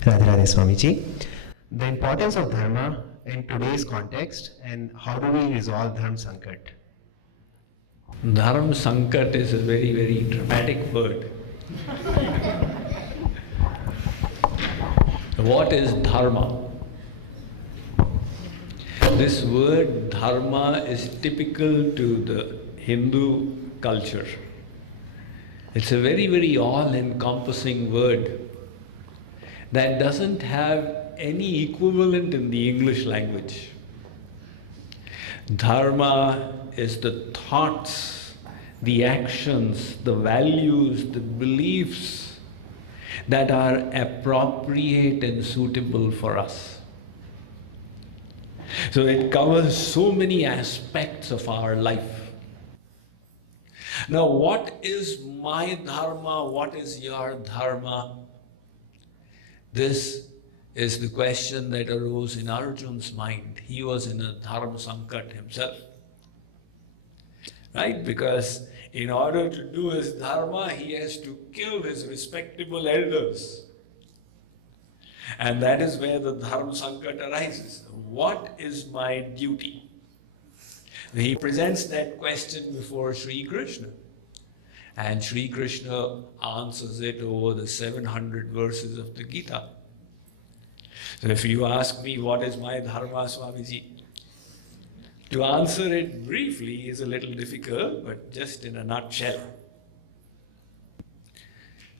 Radhe Radhe Swamiji. The importance of dharma in today's context and how do we resolve dharma-sankat? Dharma-sankat is a very, very dramatic word. What is dharma? This word dharma is typical to the Hindu culture. It's a very, very all-encompassing word that doesn't have any equivalent in the English language. Dharma is the thoughts, the actions, the values, the beliefs that are appropriate and suitable for us. So it covers so many aspects of our life. Now, what is my dharma? What is your dharma? This is the question that arose in Arjun's mind. He was in a dharma-sankat himself. Right? Because in order to do his dharma, he has to kill his respectable elders. And that is where the dharma-sankat arises. What is my duty? He presents that question before Sri Krishna. And Sri Krishna answers it over the 700 verses of the Gita. So if you ask me what is my dharma, Swamiji, to answer it briefly is a little difficult, but just in a nutshell.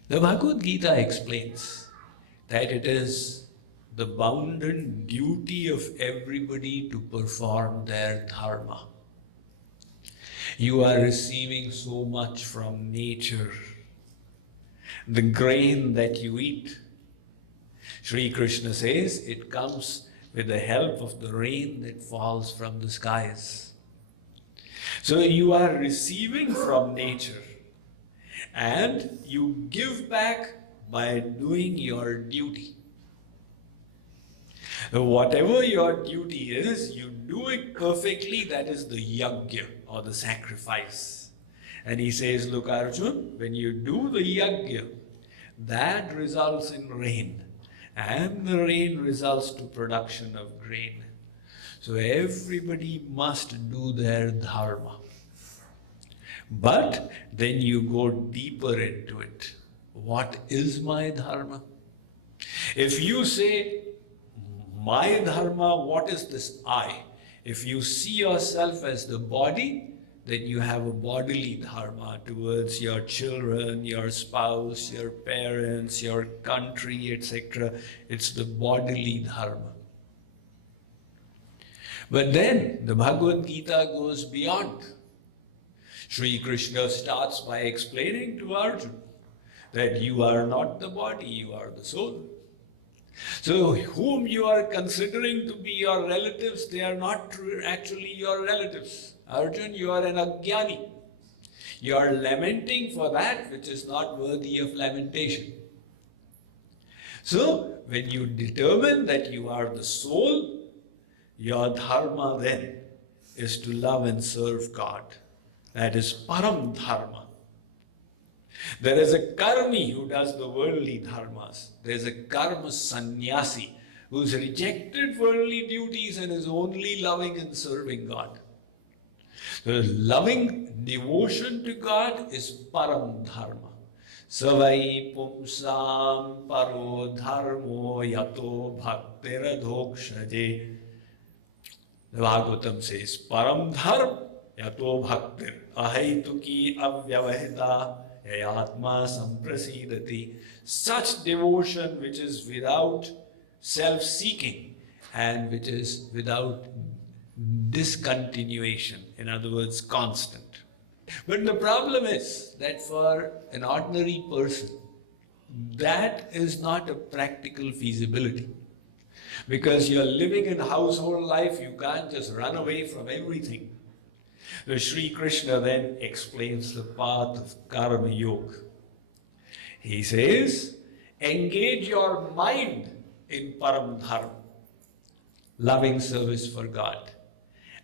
The Bhagavad Gita explains that it is the bounden duty of everybody to perform their dharma. You are receiving so much from nature. The grain that you eat, Sri Krishna says, it comes with the help of the rain that falls from the skies. So you are receiving from nature and you give back by doing your duty. Whatever your duty is, you do it perfectly. That is the YAGYA or the sacrifice. And he says, look Arjun, when you do the YAGYA, that results in rain. And the rain results to production of grain. So everybody must do their dharma. But then you go deeper into it. What is my dharma? If you say, my dharma, what is this I? If you see yourself as the body, then you have a bodily dharma towards your children, your spouse, your parents, your country, etc. It's the bodily dharma. But then the Bhagavad Gita goes beyond. Sri Krishna starts by explaining to Arjun that you are not the body, you are the soul. So whom you are considering to be your relatives, they are not actually your relatives. Arjun, you are an ajnani. You are lamenting for that which is not worthy of lamentation. So when you determine that you are the soul, your dharma then is to love and serve God. That is param dharma. There is a karmi who does the worldly dharmas. There is a karma sannyasi who has rejected worldly duties and is only loving and serving God. The loving devotion to God is param dharma. Savai pumsam paro dharmo yato bhaktiradhokshaje. The Bhagavatam says, param dharma yato bhaktir ahaituki avyavahita yayatma samprasidati. Such devotion which is without self-seeking and which is without discontinuation, in other words, constant. But the problem is that for an ordinary person, that is not a practical feasibility. Because you're living in household life, you can't just run away from everything. The Sri Krishna then explains the path of karma yoga. He says, engage your mind in param dharma, loving service for God.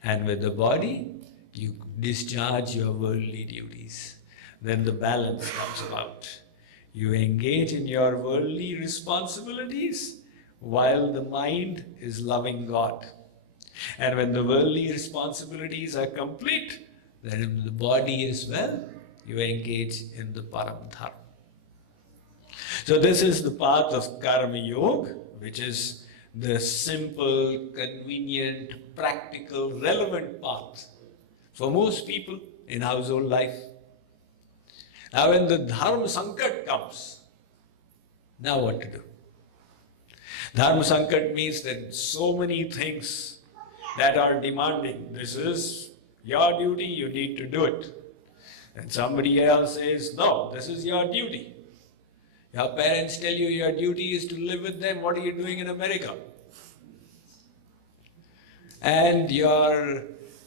And with the body, you discharge your worldly duties. Then the balance comes about. You engage in your worldly responsibilities while the mind is loving God. And when the worldly responsibilities are complete, then if the body is well, you engage in the param dharma. So this is the path of karma yoga, which is the simple, convenient, practical, relevant path for most people in household life. Now when the dharma-sankat comes, now what to do? Dharma-sankat means that so many things that are demanding, this is your duty, you need to do it. And somebody else says, no, this is your duty. Your parents tell you your duty is to live with them. What are you doing in America? And your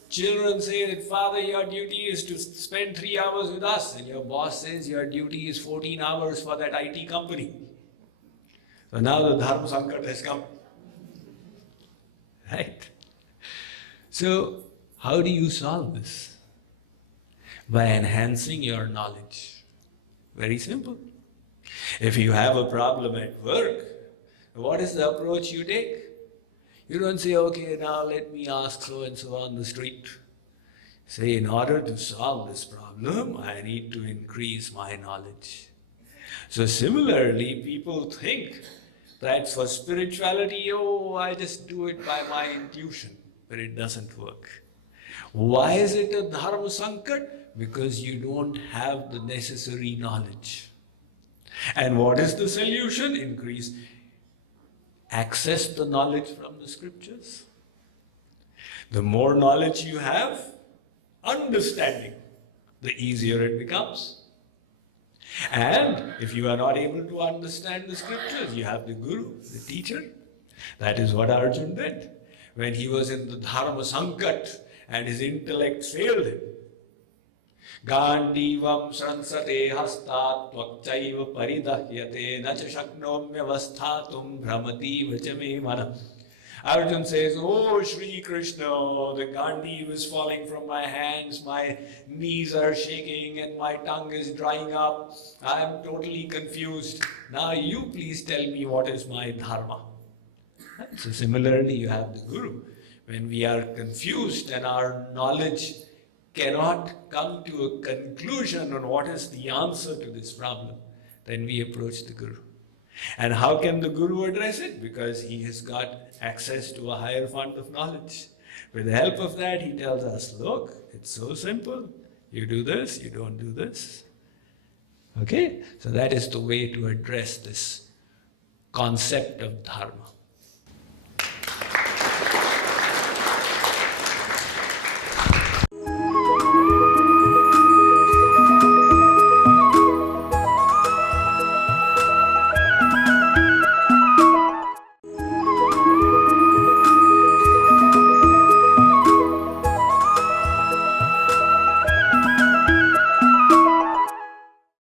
children say that, Father, your duty is to spend 3 hours with us. And your boss says your duty is 14 hours for that IT company. So now the dharma-sankat has come. Right? So how do you solve this? By enhancing your knowledge. Very simple. If you have a problem at work, what is the approach you take? You don't say, okay, now let me ask so-and-so on the street. Say, in order to solve this problem, I need to increase my knowledge. So similarly, people think that for spirituality, oh, I just do it by my intuition, but it doesn't work. Why is it a dharma-sankat? Because you don't have the necessary knowledge. And what is the solution? Increase. Access the knowledge from the scriptures. The more knowledge you have, understanding, the easier it becomes. And if you are not able to understand the scriptures, you have the guru, the teacher. That is what Arjun did. When he was in the dharma-sankat and his intellect failed him, Gandivam sransate hastat tvakchaiva paridahyate nacha shaknomyavasthatum brahmati vachame mana. Arjun says, oh Shri Krishna, the Gandhi is falling from my hands, my knees are shaking and my tongue is drying up. I am totally confused. Now you please tell me what is my dharma. So similarly you have the Guru. When we are confused and our knowledge cannot come to a conclusion on what is the answer to this problem, then we approach the Guru. And how can the Guru address it? Because he has got access to a higher font of knowledge. With the help of that, he tells us, look, it's so simple. You do this, you don't do this. Okay? So that is the way to address this concept of dharma.